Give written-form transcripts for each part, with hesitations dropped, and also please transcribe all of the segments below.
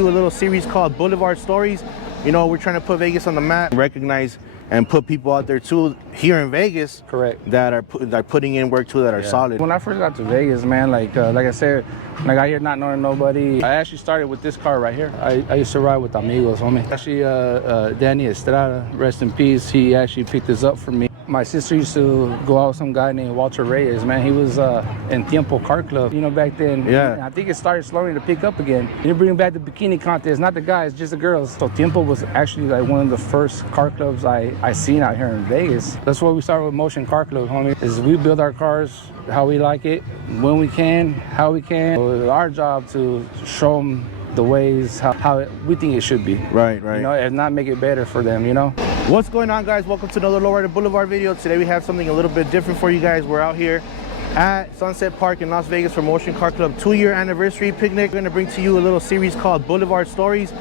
Do a little series called Boulevard Stories. You know, we're trying to put Vegas on the map, recognize and put people out there too here in Vegas. Correct. That are putting in work too, that are solid. When I first got to Vegas, man, like I said, when I got here not knowing nobody, I actually started with this car right here. I used to ride with amigos, homie. Actually, Danny Estrada, rest in peace, he actually picked this up for me. My sister used to go out with some guy named Walter Reyes, man. He was in Tiempo Car Club, you know, back then. Yeah. I think it started slowly to pick up again. You're bringing back the bikini contest, not the guys, just the girls. So Tiempo was actually like one of the first car clubs I seen out here in Vegas. That's where we started with Motion Car Club, homie. Is we build our cars how we like it, when we can, how we can. So it's our job to show them the ways how we think it should be. Right. You know, and not make it better for them, you know. What's going on, guys? Welcome to another Lowrider Boulevard video. Today we have something a little bit different for you guys. We're out here at Sunset Park in Las Vegas for Motion Car Club 2-year anniversary picnic. We're going to bring to you a little series called Boulevard Stories,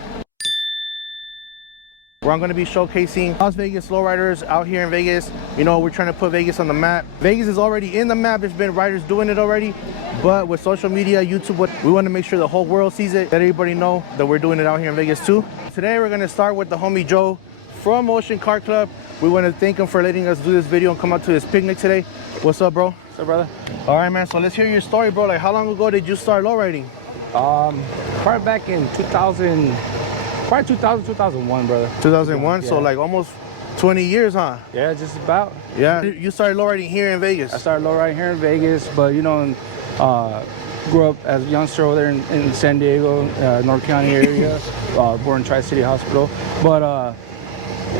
where I'm going to be showcasing Las Vegas lowriders out here in Vegas. You know, we're trying to put Vegas on the map. Vegas is already in the map. There's been riders doing it already, but with social media, YouTube, we want to make sure the whole world sees it, let everybody know that we're doing it out here in Vegas too. Today we're going to start with the homie Joe from Motion Car Club. We want to thank him for letting us do this video and come out to this picnic today. What's up, bro? What's up, brother? All right, man, so let's hear your story, bro. Like, how long ago did you start lowriding? Probably back in 2000, probably 2001, brother. 2001, Yeah. so like almost 20 years, huh? Yeah, just about. Yeah. You started lowriding here in Vegas? I started lowriding here in Vegas, but you know, grew up as a youngster over there in San Diego, North County area, born in Tri-City Hospital. But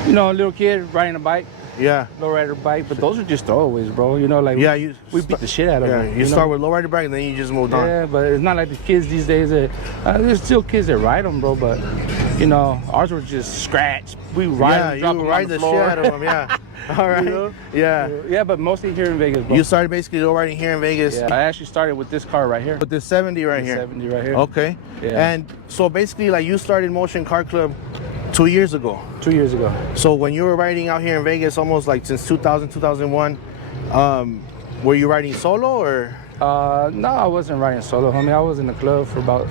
you know, a little kid riding a bike. Yeah. Lowrider bike, but those are just throwaways, bro. You know, like we beat the shit out of them. You start with lowrider bike and then you just moved on. Yeah, but it's not like the kids these days that there's still kids that ride them, bro. But you know, ours were just scratch. We ride them, drop them ride on the the floor. shit out of them. Yeah. All right. You know? Yeah. But mostly here in Vegas, bro. You started basically lowriding here in Vegas. Yeah. I actually started with this car right here. With this 70 right here. 70 right here. Okay. Yeah. And so basically, like, you started Motion Car Club 2 years ago. 2 years ago. So when you were riding out here in Vegas, almost like since 2000, 2001, were you riding solo or? No, I wasn't riding solo, homie. I was in the club for about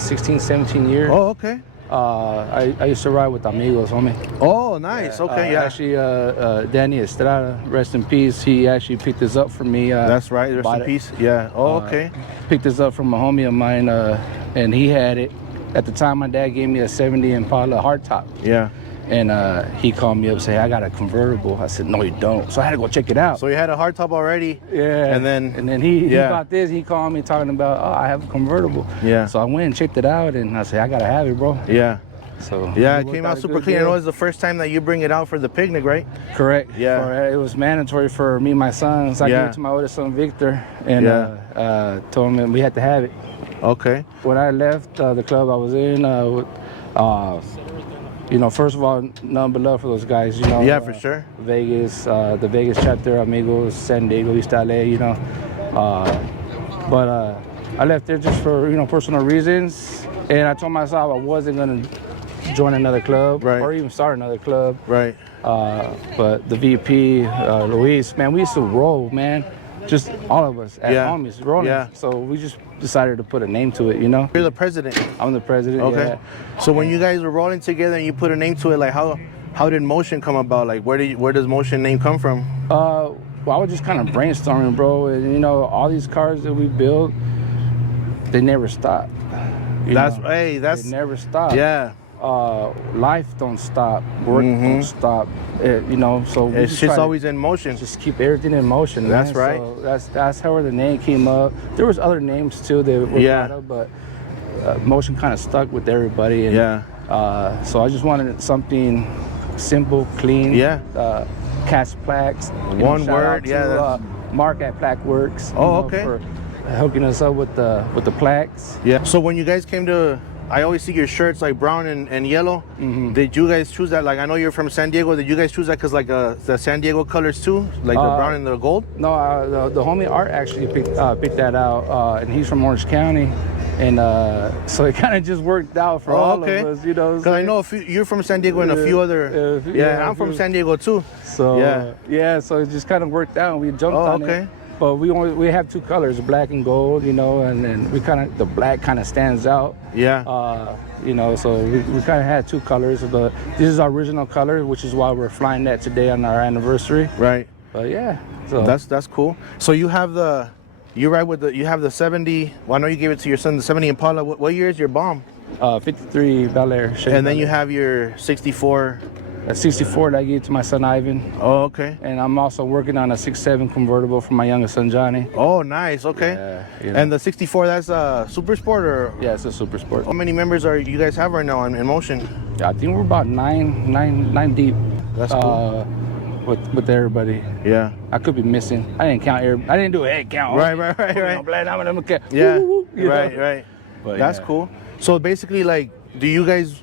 16, 17 years. Oh, okay. I used to ride with amigos, homie. Oh, nice. Yeah. Okay, yeah. Actually, Danny Estrada, rest in peace. He actually picked this up for me. That's right. Rest in peace. Yeah. Oh, okay. Picked this up from a homie of mine, and he had it. At the time, my dad gave me a 70 Impala hardtop. Yeah. And he called me up and said, I got a convertible. I said, no, you don't. So I had to go check it out. So you had a hardtop already? Yeah. And then he got this. He called me talking about, oh, I have a convertible. Yeah. So I went and checked it out, and I said, I got to have it, bro. Yeah. So yeah, it came out super clean. I know it's the first time that you bring it out for the picnic, right? Correct. Yeah. It was mandatory for me and my son. So I gave it to my oldest son, Victor, and told him that we had to have it. Okay. When I left the club I was in, first of all, none but love for those guys, you know. Yeah, for sure. Vegas, the Vegas chapter, amigos, San Diego, East LA, you know. But I left there just for, personal reasons. And I told myself I wasn't going to join another club or even start another club. Right. But the VP, Luis, man, we used to roll, man. Just all of us as homies rolling. Yeah. So we just decided to put a name to it, you know. You're the president. I'm the president. Okay. Yeah. So when you guys were rolling together and you put a name to it, like how did Motion come about? Like where does Motion name come from? Well, I was just kind of brainstorming, bro. And all these cars that we build, they never stop. They never stop. Yeah. Life don't stop, work don't stop, so it's just always in motion. Just keep everything in motion. That's right. So that's how the name came up. There was other names too that were brought up, but Motion kind of stuck with everybody. And, so I just wanted something simple, clean. Yeah. Cast plaques. One word. Mark at Plaque Works. Oh, okay. For hooking us up with the plaques. Yeah. So when you guys came to, I always see your shirts like brown and yellow. Did you guys choose that? Like, I know you're from San Diego. Did you guys choose that because like the San Diego colors too, like the brown and the gold? No, the homie Art actually picked that out, and he's from Orange County, and so it kind of just worked out for all of us, Because I know you're from San Diego and a few other. I'm from San Diego too. So so it just kind of worked out. And we jumped on it. but we have two colors, black and gold, you know, and then the black kind of stands out. Yeah. You know, so we kind of had two colors, but this is our original color, which is why we're flying that today on our anniversary. Right. But yeah, so that's cool. So you have you have the 70. Well, I know you gave it to your son, the 70 Impala. What year is your bomb? 53 Bel Air. And then you have your 64. A 64 that I gave to my son Ivan. Oh, okay. And I'm also working on a 6.7 convertible for my youngest son Johnny. Oh, nice. Okay. Yeah, you know. And the 64, that's a Super Sport, or? Yeah, it's a Super Sport. How many members are you guys have right now in Motion? Yeah, I think we're about nine deep. That's cool. With everybody. Yeah. I could be missing. I didn't count everybody. I didn't do a head count. Right. Yeah. Right. But that's cool. So basically, like, do you guys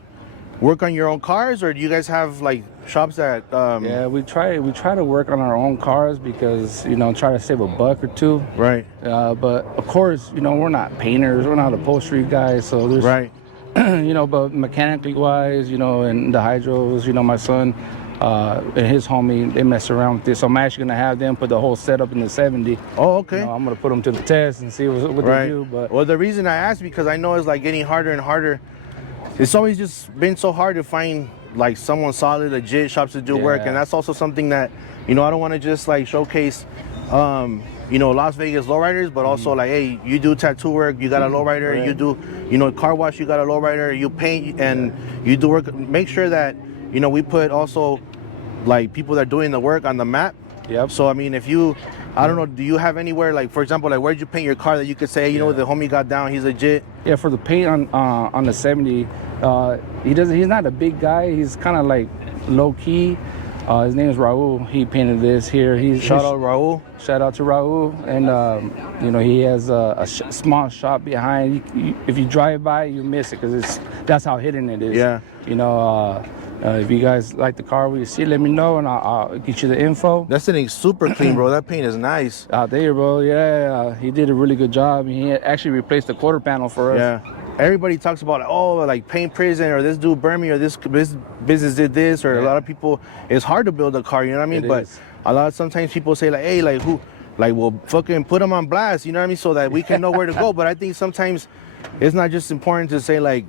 work on your own cars, or do you guys have like shops that Yeah, we try to work on our own cars because, you know, try to save a buck or two. Right. But of course, you know, we're not painters, we're not upholstery guys, so there's right. You know, but mechanically wise, you know, and the hydros, you know, my son and his homie, they mess around with this, so I'm actually gonna have them put the whole setup in the 70. Oh, okay. You know, I'm gonna put them to the test and see what right. they do. But well, the reason I asked, because I know it's like getting harder and harder. It's always just been so hard to find like someone solid, legit shops to do work, and that's also something that, you know, I don't want to just like showcase, you know, Las Vegas lowriders, but also like, hey, you do tattoo work, you got a lowrider, right. You do, you know, car wash, you got a lowrider, you paint and you do work. Make sure that, you know, we put also like people that are doing the work on the map. Yep. So I mean, if you, I don't know, do you have anywhere, like for example, like where'd you paint your car that you could say, hey, you know, the homie got down, he's legit? Yeah, for the paint on the 70, he's not a big guy, he's kind of like low key. His name is Raul. He painted this here. Shout out Raul. Shout out to Raul. And you know, he has a small shop behind. If you drive by, you miss it because that's how hidden it is. Yeah. You know, if you guys like the car, when you see, let me know and I'll get you the info. That thing super clean, bro. That paint is nice. Out there, bro. Yeah, he did a really good job. He actually replaced the quarter panel for us. Yeah. Everybody talks about, oh, like paint prison, or this dude burned me, or this business did this, or a lot of people, it's hard to build a car, you know what I mean? But sometimes people say like, hey, like who, like, well, fucking put them on blast, you know what I mean? So that we can know where to go. But I think sometimes it's not just important to say like,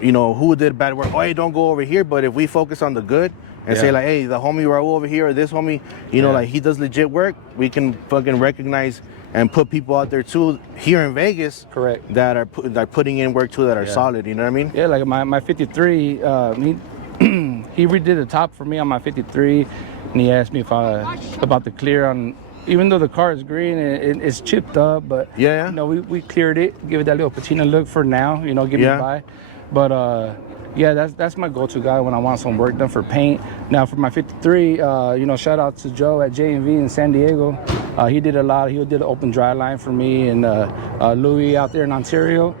you know, who did bad work, oh, hey, don't go over here. But if we focus on the good and say like, hey, the homie Raul over here, or this homie, you know, like he does legit work, we can fucking recognize and put people out there too here in Vegas, correct, that are putting in work too, that are solid. You know what I mean? Yeah, like my 53, he redid the top for me on my 53, and he asked me if about the clear on. Even though the car is green and it's chipped up, but you know, we cleared it, give it that little patina look for now. You know, get me by. But yeah, that's my go-to guy when I want some work done for paint. Now for my 53, you know, shout out to Joe at J&V in San Diego. He did a lot. He did an open dry line for me, and Louis out there in Ontario.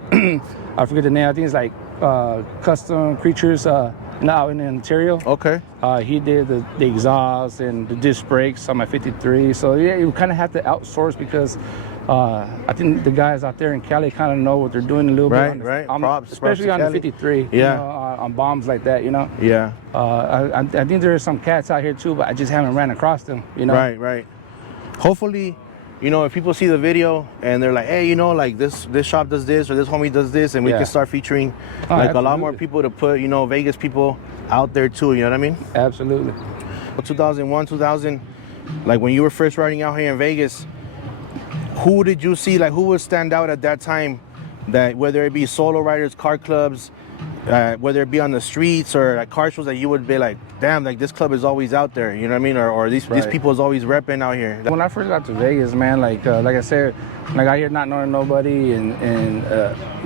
I forget the name. I think it's like Custom Creatures now in Ontario. Okay. He did the exhaust and the disc brakes on my 53. So yeah, you kind of have to outsource because I think the guys out there in Cali kind of know what they're doing a little bit. Right. Especially on the 53. Yeah. You know, on bombs like that, you know. Yeah. I think there are some cats out here too, but I just haven't ran across them. You know. Right. Hopefully, you know, if people see the video and they're like, hey, you know, like this shop does this, or this homie does this, and we can start featuring like a lot more people to put, you know, Vegas people out there too. You know what I mean? Absolutely. 2000, like when you were first riding out here in Vegas, who did you see, like who would stand out at that time, that whether it be solo riders, car clubs, whether it be on the streets or at car shows, that you would be like, damn, like this club is always out there, you know what I mean? Or these people is always repping out here. When I first got to Vegas, man, like I said, when I got here not knowing nobody and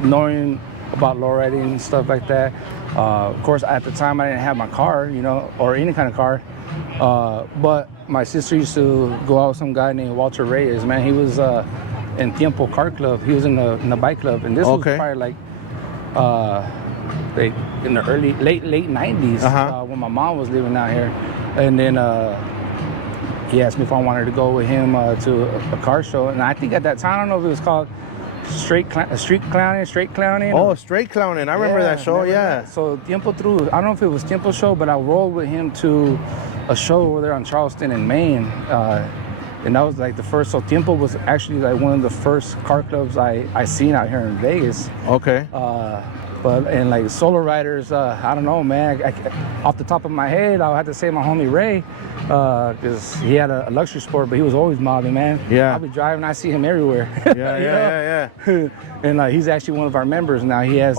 knowing about lowriding and stuff like that. Of course, at the time I didn't have my car, you know, or any kind of car. But my sister used to go out with some guy named Walter Reyes, man. He was in Tiempo Car Club. He was in the bike club, and this was probably like in the late 90s when my mom was living out here. And then he asked me if I wanted to go with him to a car show, and I think at that time, I don't know if it was called Straight Clowning. Oh, Straight Clowning. I remember that show, that? So Tiempo I don't know if it was Tiempo show, but I rolled with him to a show over there on Charleston in Maine. And that was like the first. So Tiempo was actually like one of the first car clubs I seen out here in Vegas. Okay. But and like solo riders, I don't know, man. Off the top of my head, I'll have to say my homie Ray, because he had a luxury sport, but he was always mobbing, man. Yeah. I'll be driving, I see him everywhere. Yeah. And he's actually one of our members now. He has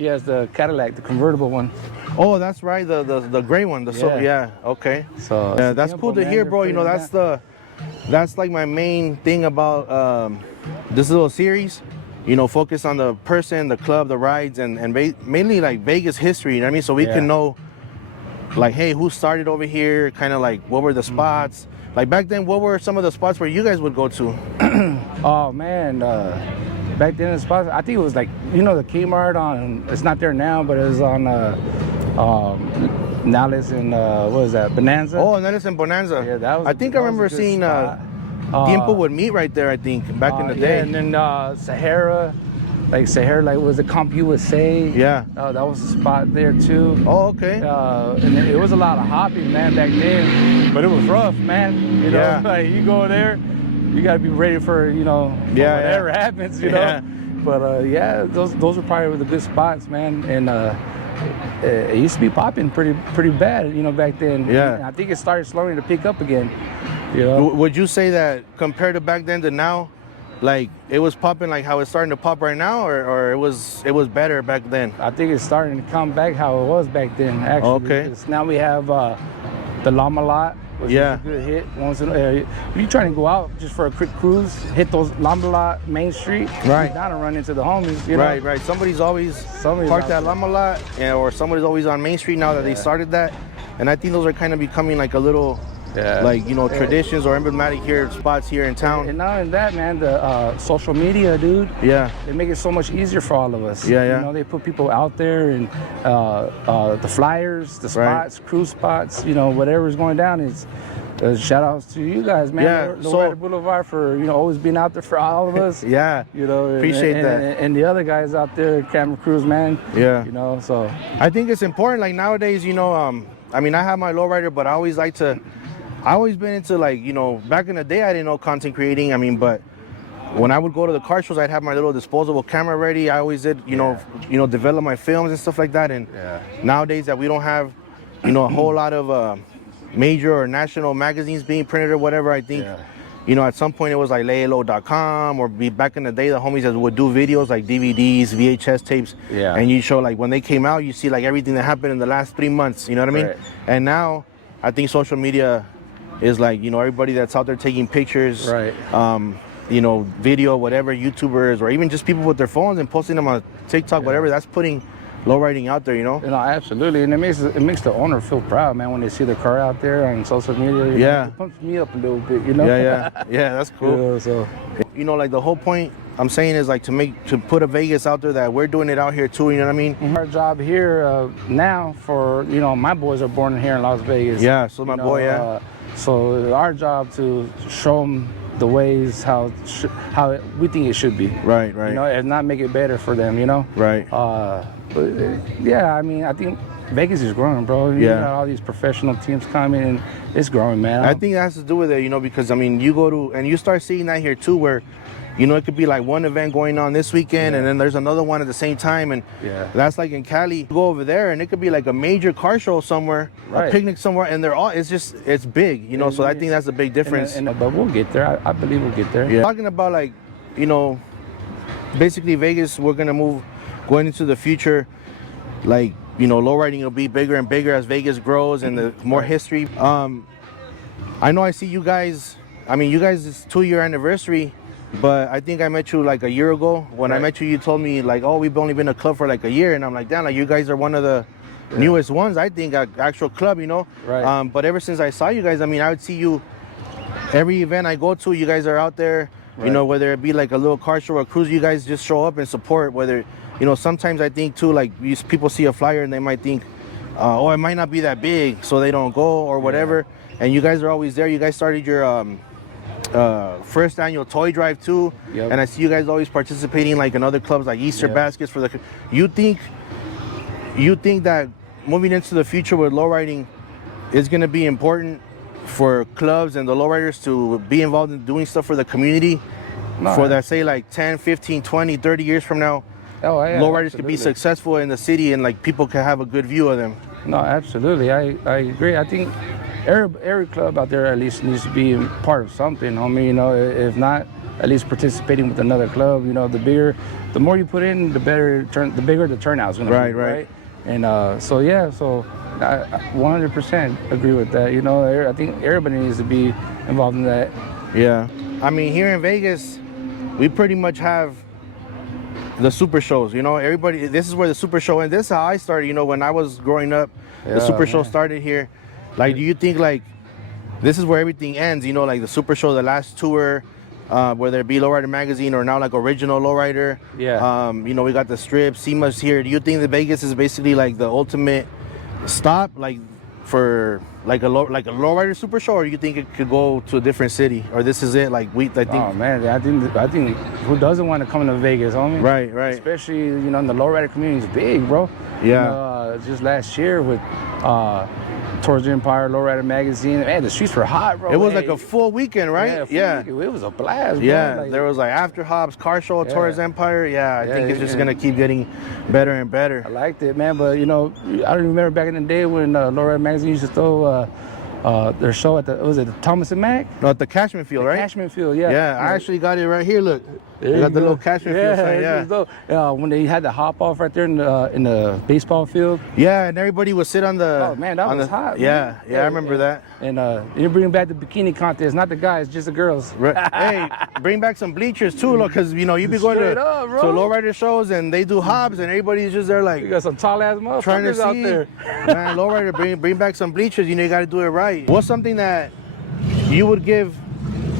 he has the Cadillac, the convertible one. Oh, that's right, the gray one. Okay. So yeah, that's cool to hear, bro. You know, that's like my main thing about this little series. You know, focus on the person, the club, the rides, and mainly like Vegas history, you know what I mean? So we can know, like, hey, who started over here, kind of like what were the spots? Like back then, what were some of the spots where you guys would go to? Oh, man, back then the spots, I think it was like, you know, the Kmart on, it's not there now, but it was on Nales and, what was that, Bonanza? Oh, Nales and Bonanza. Yeah, that was I think I remember seeing Tiempo would meet right there, I think, back in the day. Yeah, and then Sahara, like was it Comp USA? Yeah. That was a spot there too. Oh, okay. And it was a lot of hopping, man, back then, but it was rough, man. You know, like you go there, you gotta be ready for, you know, whatever happens, you know. But yeah, those were probably the good spots, man. And it used to be popping pretty bad, you know, back then. Yeah. And I think it started slowly to pick up again. You know? Would you say that compared to back then to now, like it was popping like how it's starting to pop right now, or it was better back then? I think it's starting to come back how it was back then, actually. Okay. Because now we have the Llama Lot, which is a good hit. Once in if you're trying to go out just for a quick cruise, hit those Llama Lot, Main Street, right down and run into the homies. You know? Right. Somebody's always parked that Llama Lot, or somebody's always on Main Street now that they started that. And I think those are kind of becoming like a little, like, you know, traditions or emblematic spots here in town. And not only that, man, the social media, dude. Yeah. They make it so much easier for all of us. Yeah. You know, they put people out there, and the flyers, the spots, cruise spots, you know, whatever's going down is. Shout outs to you guys, man. Yeah. Lowrider Boulevard for, you know, always being out there for all of us. Yeah. You know, appreciate that. And the other guys out there, camera crews, man. Yeah. You know, so I think it's important. Like nowadays, you know, I mean, I have my lowrider, but I always been into, like, you know, back in the day, I didn't know content creating. I mean, but when I would go to the car shows, I'd have my little disposable camera ready. I always did, you know, develop my films and stuff like that. And nowadays that we don't have, you know, a whole lot of major or national magazines being printed or whatever, I think, you know, at some point it was like laylo.com, or back in the day, the homies that would do videos like DVDs, VHS tapes, and you show, like, when they came out, you see like everything that happened in the last 3 months, you know what I mean? And now I think social media is like, you know, everybody that's out there taking pictures, you know, video, whatever, YouTubers, or even just people with their phones and posting them on TikTok, whatever, that's putting lowriding out there, you know? You know, absolutely. And it makes the owner feel proud, man, when they see the car out there on social media. You know, it pumps me up a little bit, you know? Yeah, that's cool. You know, so, you know, like the whole point I'm saying is like to put a Vegas out there that we're doing it out here too, you know what I mean? Our job here now for, you know, my boys are born here in Las Vegas. Yeah, so my boy, so our job to show them the ways how we think it should be. Right. You know, and not make it better for them, you know? Right. But yeah, I mean, I think Vegas is growing, bro. You got all these professional teams coming, and it's growing, man. I think that has to do with it, you know, because I mean, you go to, and you start seeing that here too, where, you know, it could be like one event going on this weekend, and then there's another one at the same time, and that's like in Cali. You go over there, and it could be like a major car show somewhere, a picnic somewhere, and they're all, it's big, you know, so I think that's a big difference. But we'll get there. I believe we'll get there. Yeah. Talking about, like, you know, basically Vegas, we're going to move, going into the future, like, you know, lowriding will be bigger and bigger as Vegas grows and the more history. I know I see you guys, I mean, you guys, it's 2-year anniversary, but I think I met you like a year ago. When I met you, you told me like, oh, we've only been a club for like a year. And I'm like, damn, like you guys are one of the newest ones, I think, actual club, you know? But ever since I saw you guys, I mean, I would see you every event I go to, you guys are out there, you know, whether it be like a little car show or a cruise, you guys just show up and support. Whether, you know, sometimes I think too, like people see a flyer and they might think, oh, it might not be that big, so they don't go or whatever. And you guys are always there. You guys started your first annual toy drive too, and I see you guys always participating like in other clubs like Easter baskets for the. You think that moving into the future with lowriding is going to be important for clubs and the lowriders to be involved in doing stuff for the community for that, say like 10, 15, 20, 30 years from now. Oh, yeah, Lowriders could be successful in the city and like people can have a good view of them. No, absolutely. I agree. I think every club out there at least needs to be part of something, homie. You know, if not, at least participating with another club. You know, the more you put in, the bigger the turnout is going to be. Right. And so I 100% agree with that. You know, I think everybody needs to be involved in that. Yeah. I mean, here in Vegas, we pretty much have the super shows. You know, everybody, this is where the super show, and this is how I started. You know, when I was growing up, the super show started here. Like, do you think like this is where everything ends? You know, like the super show, the last tour, whether it be Lowrider Magazine or now like original Lowrider. Yeah. You know, we got the strip, SEMA's here. Do you think that Vegas is basically like the ultimate stop, like for like a Lowrider super show, or you think it could go to a different city, or this is it? Like I think. Oh man, I think who doesn't want to come to Vegas, homie? Right. Especially, you know, in the Lowrider community is big, bro. Yeah. You know, just last year with Towards the Empire, Lowrider Magazine, man, the streets were hot, bro. It was like a full weekend, right? Yeah. It was a blast, bro. Yeah, like, there was like After Hops, Car Show, Towards Empire. I think it's just gonna keep getting better and better. I liked it, man. But you know, I don't remember back in the day when Lowrider Magazine used to throw their show at the Thomas and Mack? No, at the Cashman Field, right? Cashman Field, yeah. Yeah, I actually got it right here. Look, we got the little Cashman Field sign. Yeah, when they had the hop off right there in the baseball field. Yeah, and everybody would sit on the. Oh man, that was hot. Yeah, I remember that. And you're bringing back the bikini contest, not the guys, just the girls. Hey, bring back some bleachers too, look, because you know you be going to lowrider shows and they do hops and everybody's just there like. You got some tall ass motherfuckers trying to see, out there. Man, lowrider, bring back some bleachers. You know, you got to do it right. What's something that you would give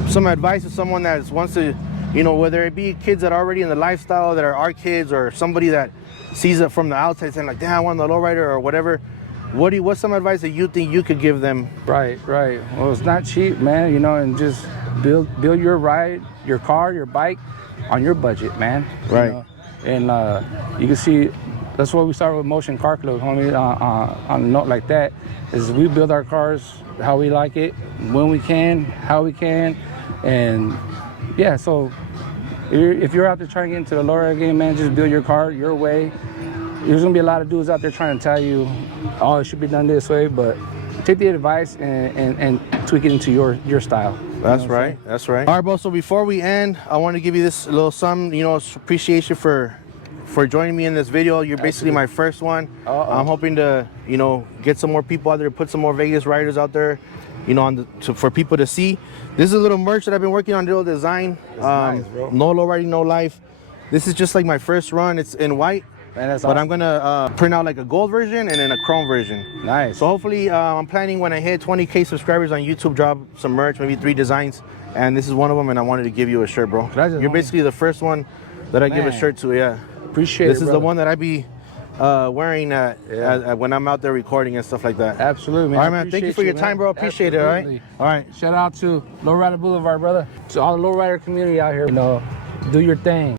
some advice to someone that wants to, you know, whether it be kids that are already in the lifestyle that are our kids, or somebody that sees it from the outside saying like, damn, I want the lowrider or whatever. What's some advice that you think you could give them? Right. Well, it's not cheap, man, you know, and just build your ride, your car, your bike on your budget, man. Right. You know? And you can see, that's why we started with Motion Car Club, homie, on a note like that, is we build our cars how we like it, when we can, how we can, and yeah, so if you're out there trying to get into the lowrider game, man, just build your car your way. There's gonna be a lot of dudes out there trying to tell you, oh, it should be done this way, but take the advice and tweak it into your style. That's right. All right, bro, so before we end, I want to give you this little sum, you know, appreciation for joining me in this video. You're basically my first one. I'm hoping to, you know, get some more people out there, put some more Vegas riders out there, you know, for people to see. This is a little merch that I've been working on, little design. Nice, bro. No low riding, no life. This is just like my first run. It's in white. Man, that's but awesome. I'm gonna print out like a gold version and then a chrome version. Nice. So hopefully, I'm planning when I hit 20K subscribers on YouTube, drop some merch, maybe 3 designs, and this is one of them. And I wanted to give you a shirt, bro. You're basically the first one that I give a shirt to. Yeah. Appreciate it. This is the one that I be wearing when I'm out there recording and stuff like that. Absolutely, man. All right, man. Thank you for your time, bro. Appreciate it. All right. All right. Shout out to Lowrider Boulevard, brother. To all the lowrider community out here. You know, do your thing.